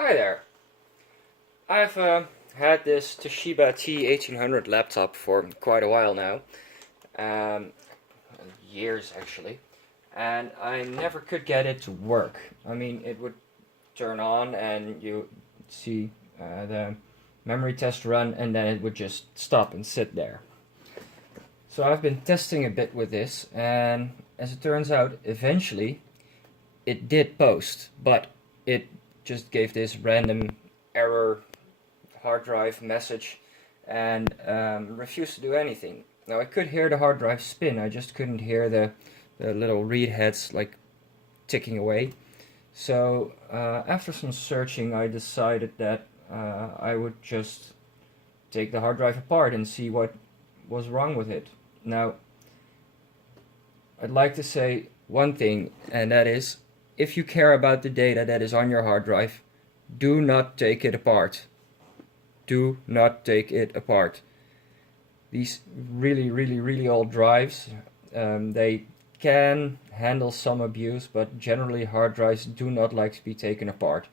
Hi there. I've had this Toshiba T1800 laptop for quite a while now, um, years actually, and I never could get it to work. I mean, it would turn on and you see the memory test run, and then it would just stop and sit there. So I've been testing a bit with this, and as it turns out, eventually it did post, but it just gave this random error hard drive message and refused to do anything. Now I could hear the hard drive spin, I just couldn't hear the little read heads like ticking away. So after some searching I decided that I would just take the hard drive apart and see what was wrong with it. Now I'd like to say one thing, and that is, if you care about the data that is on your hard drive, do not take it apart. Do not take it apart. These really old drives, they can handle some abuse, but generally hard drives do not like to be taken apart.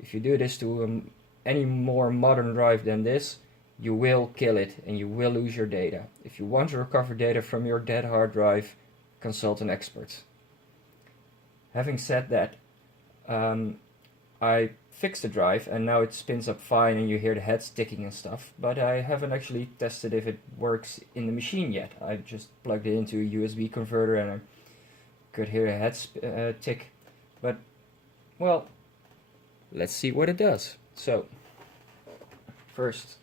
If you do this to any more modern drive than this, you will kill it and you will lose your data. If you want to recover data from your dead hard drive, consult an expert. Having said that, I fixed the drive and now it spins up fine and you hear the heads ticking and stuff, but I haven't actually tested if it works in the machine yet. I just plugged it into a USB converter and I could hear the heads tick, but well, let's see what it does. So first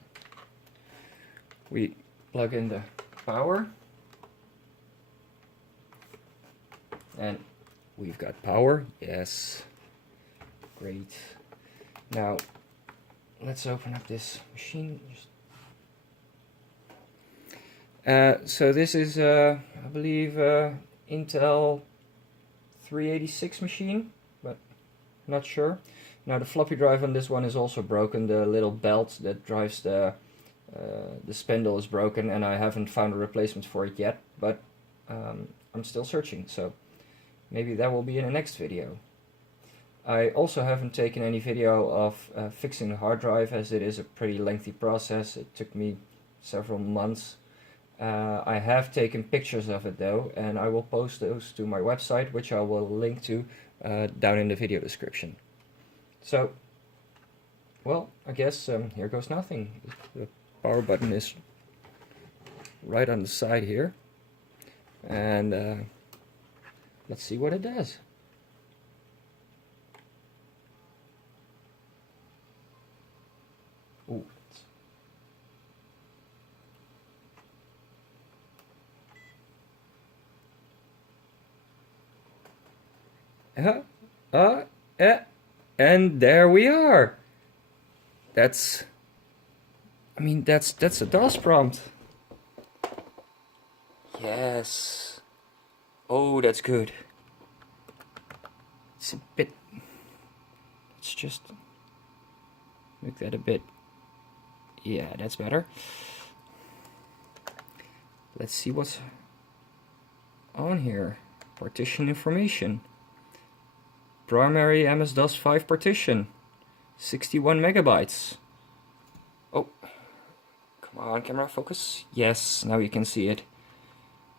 we plug in the power, and we've got power. Yes, great. Now let's open up this machine. So this is I believe Intel 386 machine, but not sure. Now the floppy drive on this one is also broken. The little belt that drives the spindle is broken, and I haven't found a replacement for it yet, but I'm still searching, so maybe that will be in the next video. I also haven't taken any video of fixing the hard drive, as it is a pretty lengthy process. It took me several months. I have taken pictures of it though, and I will post those to my website, which I will link to down in the video description. So, well, I guess here goes nothing. The power button is right on the side here, and let's see what it does. Ooh. And there we are. That's a DOS prompt. Yes. Oh, that's good. It's a bit. Let's just make that a bit. Yeah, that's better. Let's see what's on here. Partition information. Primary MS-DOS 5 partition. 61 megabytes. Oh, come on, camera, focus. Yes, now you can see it.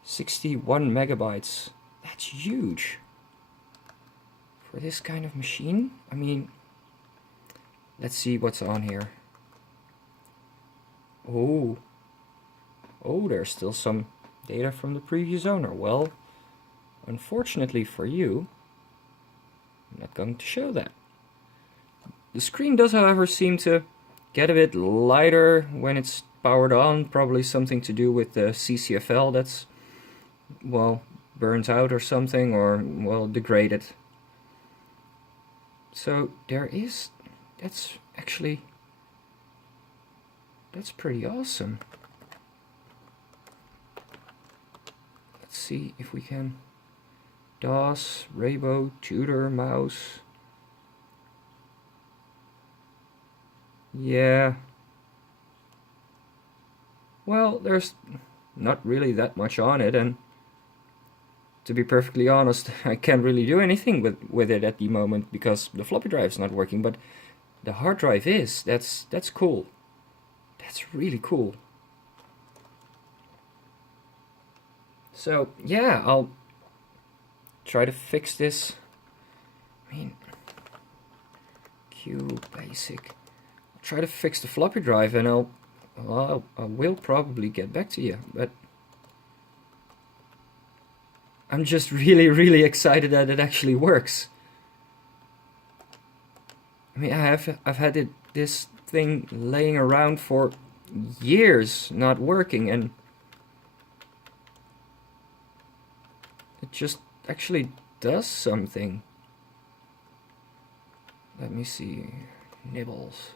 61 megabytes. That's huge. For this kind of machine? I mean, let's see what's on here. Oh, there's still some data from the previous owner. Well, unfortunately for you, I'm not going to show that. The screen does, however, seem to get a bit lighter when it's powered on. Probably something to do with the CCFL that's, well, burnt out or something, or, well, degraded. So there is, that's pretty awesome. Let's see if we can. DOS, Rabo, Tudor, mouse. Yeah. Well, there's not really that much on it, and to be perfectly honest, I can't really do anything with it at the moment because the floppy drive is not working, but the hard drive is. That's cool. That's really cool. So yeah, I'll try to fix this. I mean, Q basic. I'll try to fix the floppy drive, and I will probably get back to you. But I'm just really excited that it actually works. I mean, I've had this thing laying around for years not working, and it just actually does something. Let me see. Nibbles.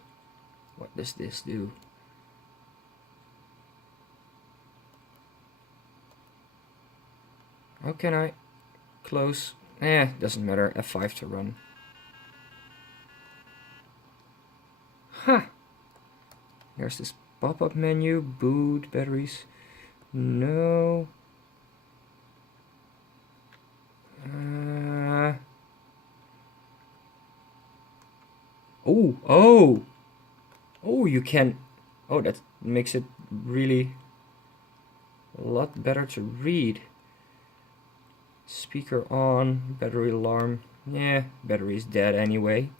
What does this do? How can I close? Doesn't matter. F5 to run. Huh. There's this pop-up menu. Boot, batteries. No. Oh, you can. Oh, that makes it really a lot better to read. Speaker on, battery alarm. Yeah, battery's dead anyway.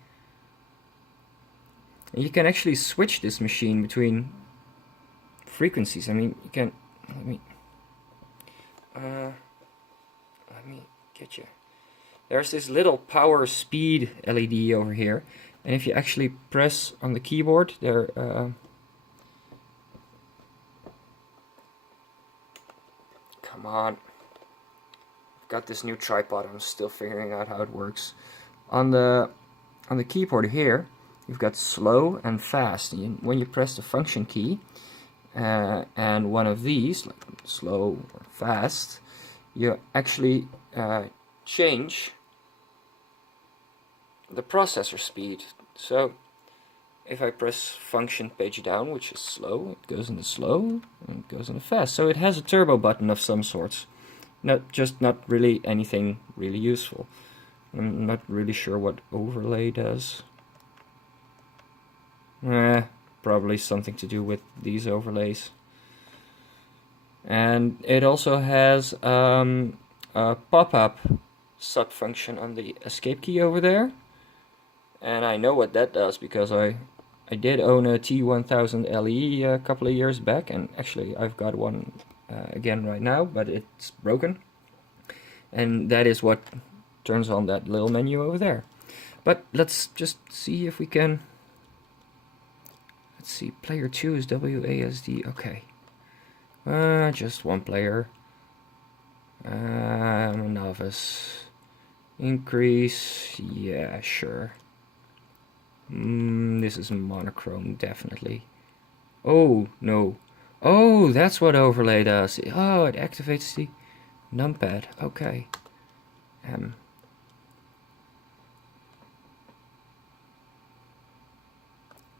And you can actually switch this machine between frequencies. I mean, you can. Let me get you. There's this little power speed LED over here, and if you actually press on the keyboard, there. Come on. I've got this new tripod. I'm still figuring out how it works. On the keyboard here, you've got slow and fast. When you press the function key and one of these, like slow or fast, you actually change the processor speed. So if I press function page down, which is slow, it goes into slow and it goes into fast. So it has a turbo button of some sorts. Not really anything really useful. I'm not really sure what overlay does. Probably something to do with these overlays. And it also has a pop-up sub function on the escape key over there. And I know what that does because I did own a T1000 LE a couple of years back, and actually I've got one again right now, but it's broken. And that is what turns on that little menu over there. But let's just see if we can. Let's see, player 2 is WASD, okay. Just one player. I'm a novice. Increase, yeah, sure. This is monochrome, definitely. Oh, no. Oh, that's what overlay does. Oh, it activates the numpad. Okay.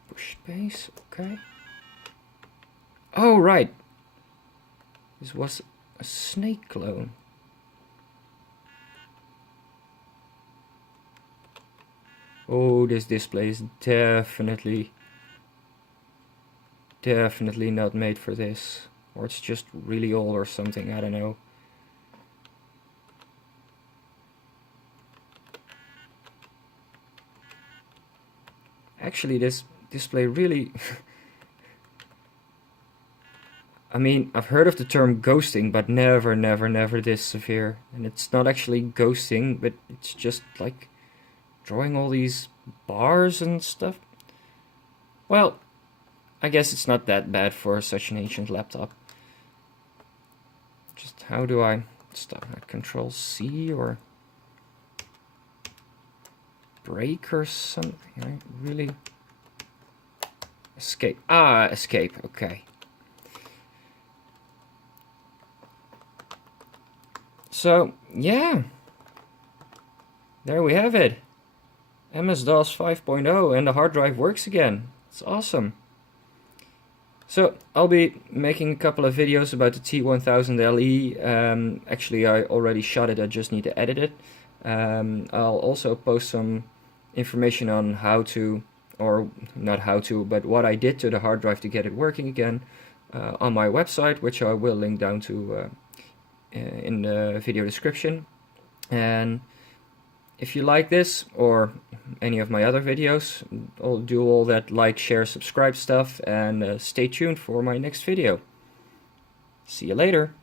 Push space, okay. Oh, right. This was a snake clone. Oh, this display is definitely not made for this. Or it's just really old or something, I don't know. Actually, this display really... I mean, I've heard of the term ghosting, but never this severe. And it's not actually ghosting, but it's just like drawing all these bars and stuff. Well, I guess it's not that bad for such an ancient laptop. Just how do I stop that? Control C or break or something? I really... Escape. Ah, escape. Okay. So, yeah. There we have it. MS-DOS 5.0 and the hard drive works again. It's awesome. So, I'll be making a couple of videos about the T1000 LE. Actually, I already shot it. I just need to edit it. I'll also post some information on how to or not how to, but what I did to the hard drive to get it working again on my website, which I will link down to in the video description. And if you like this or any of my other videos, I'll do all that like, share, subscribe stuff, and stay tuned for my next video. See you later.